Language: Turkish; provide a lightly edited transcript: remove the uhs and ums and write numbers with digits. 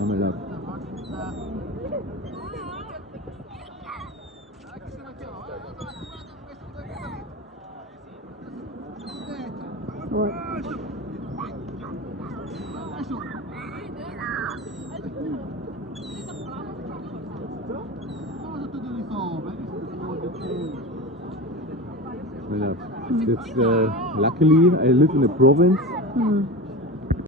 Oh my love. What? My love. It's, luckily, I live in a province. Hmm.